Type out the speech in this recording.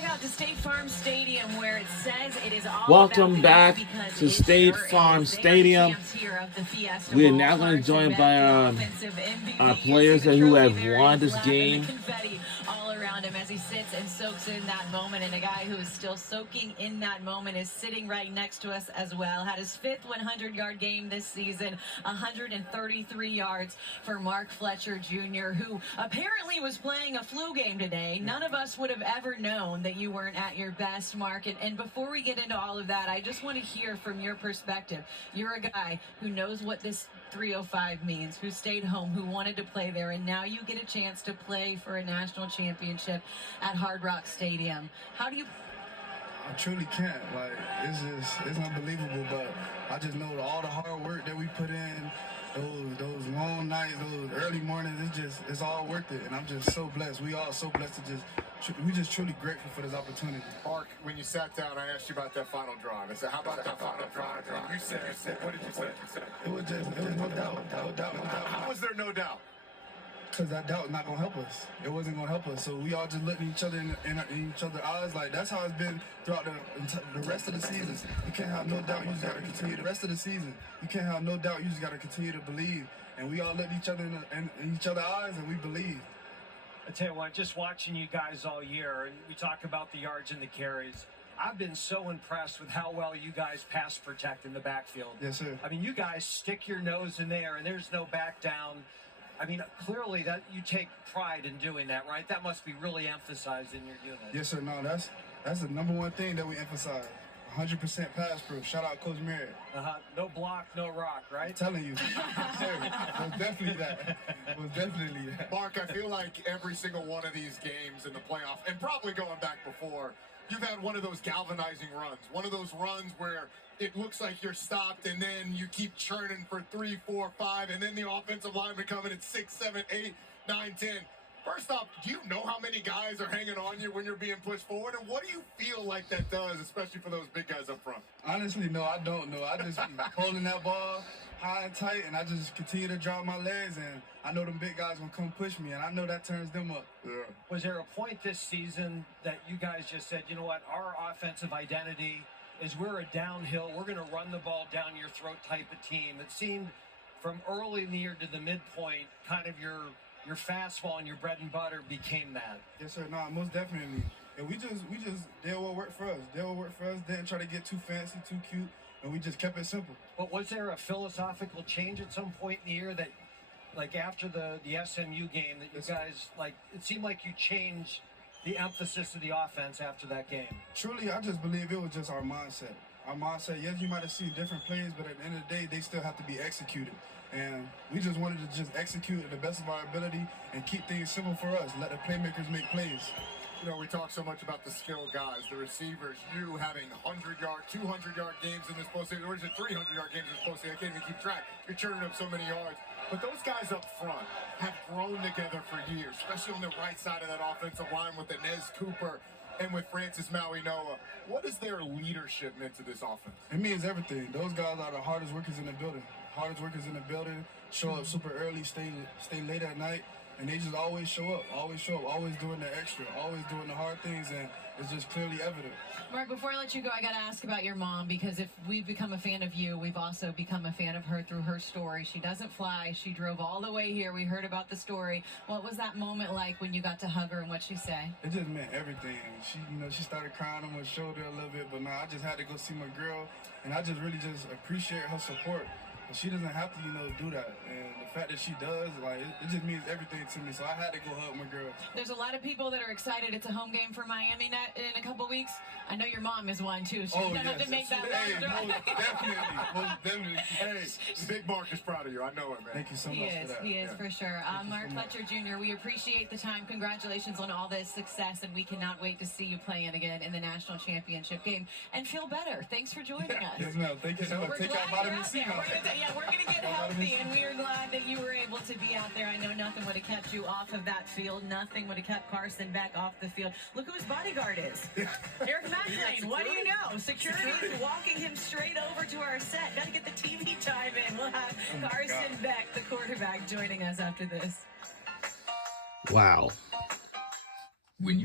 back out to State Farm Stadium where it says it is all Welcome back to State Farm Stadium. We are now going to join by our players who have won this game. All around him as he sits and soaks in that moment, and a guy who is still soaking in that moment is sitting right next to us as well. Had his 5th 100-yard game this season, 133 yards for Mark Fletcher Jr., who apparently was playing a flu game today. None of us would have ever known that you weren't at your best, Mark. And before we get into all of that, I just want to hear from your perspective. You're a guy who knows what this 305 means, who stayed home, who wanted to play there, and now you get a chance to play for a national championship at Hard Rock Stadium. How do you... I truly can't. Like, it's unbelievable, but I just know all the hard work that we put in, those long nights, those early mornings, it's all worth it. And I'm just so blessed. We all so blessed to we just truly grateful for this opportunity. Mark, when you sat down, I asked you about that final drive. I said, how about that final drive? And you said, what did you say? It was no doubt. How was there no doubt? Because that doubt not gonna help us. It wasn't gonna help us. So we all just looking each other in each other's eyes. Like, that's how it's been throughout the rest of the season. You can't have no doubt. You just gotta continue. The rest of the season, you can't have no doubt. You just gotta continue to believe. And we all look each other in each other's eyes, and we believe. I tell you what, just watching you guys all year, and we talk about the yards and the carries, I've been so impressed with how well you guys pass protect in the backfield. Yes, sir. I mean, you guys stick your nose in there, and there's no back down. I mean, clearly that you take pride in doing that, right? That must be really emphasized in your unit. Yes, sir. No, that's the number one thing that we emphasize. 100% pass pro. Shout out Coach Merritt. No block, no rock, right? I'm telling you. Sir, it was definitely that. It was definitely that. Mark, I feel like every single one of these games in the playoff, and probably going back before, you've had one of those galvanizing runs. One of those runs where it looks like you're stopped, and then you keep churning for 3, 4, 5, and then the offensive linemen come in at 6, 7, 8, 9, 10. First off, do you know how many guys are hanging on you when you're being pushed forward? And what do you feel like that does, especially for those big guys up front? Honestly, no, I don't know. I just be holding that ball high and tight, and I just continue to drop my legs, and I know them big guys gonna come push me, and I know that turns them up. Yeah. Was there a point this season that you guys just said, you know what, our offensive identity is we're a downhill, we're going to run the ball down your throat type of team? It seemed from early in the year to the midpoint, kind of your fastball and your bread and butter became that. Yes, sir. No, most definitely. And we just did what worked for us. Didn't try to get too fancy, too cute, and we just kept it simple. But was there a philosophical change at some point in the year that, like after the SMU game, that you guys, like, it seemed like you changed the emphasis of the offense after that game? Truly, I just believe it was just our mindset. Our mindset, yes, you might have seen different plays, but at the end of the day, they still have to be executed. And we just wanted to just execute at the best of our ability and keep things simple for us. Let the playmakers make plays. You know, we talk so much about the skilled guys, the receivers, you having 100-yard, 200-yard games in this postseason, or is it 300-yard games in this postseason? I can't even keep track. You're churning up so many yards. But those guys up front have grown together for years, especially on the right side of that offensive line with Inez Cooper and with Francis Mauigoa. What has their leadership meant to this offense? It means everything. Those guys are the hardest workers in the building. Show up super early, stay late at night, and they just always show up, always doing the extra, always doing the hard things, and it's just clearly evident. Mark, before I let you go, I got to ask about your mom, because if we've become a fan of you, we've also become a fan of her through her story. She doesn't fly. She drove all the way here. We heard about the story. What was that moment like when you got to hug her, and what'd she say? It just meant everything. She started crying on my shoulder a little bit, but no, I just had to go see my girl, and I just really just appreciate her support. She doesn't have to, do that. And the fact that she does, like, it just means everything to me. So I had to go hug my girl. There's a lot of people that are excited. It's a home game for Miami in a couple weeks. I know your mom is one, too. She's going to have to make that long drive. Most definitely. Hey, Big Mark is proud of you. I know it, man. Thank you so much for that. He is, for sure. Mark Fletcher Jr., we appreciate the time. Congratulations on all this success, and we cannot wait to see you playing again in the national championship game. And feel better. Thanks for joining us. Yes, ma'am. Thank you so much. Take out vitamin C now. We're going to get healthy, and we are glad that you were able to be out there. I know nothing would have kept you off of that field. Nothing would have kept Carson back off the field. Look who his bodyguard is. Eric McLean. What do you know? Security is walking him straight over to our set. Got to get the TV time in. We'll have Carson Beck, the quarterback, joining us after this. Wow. When you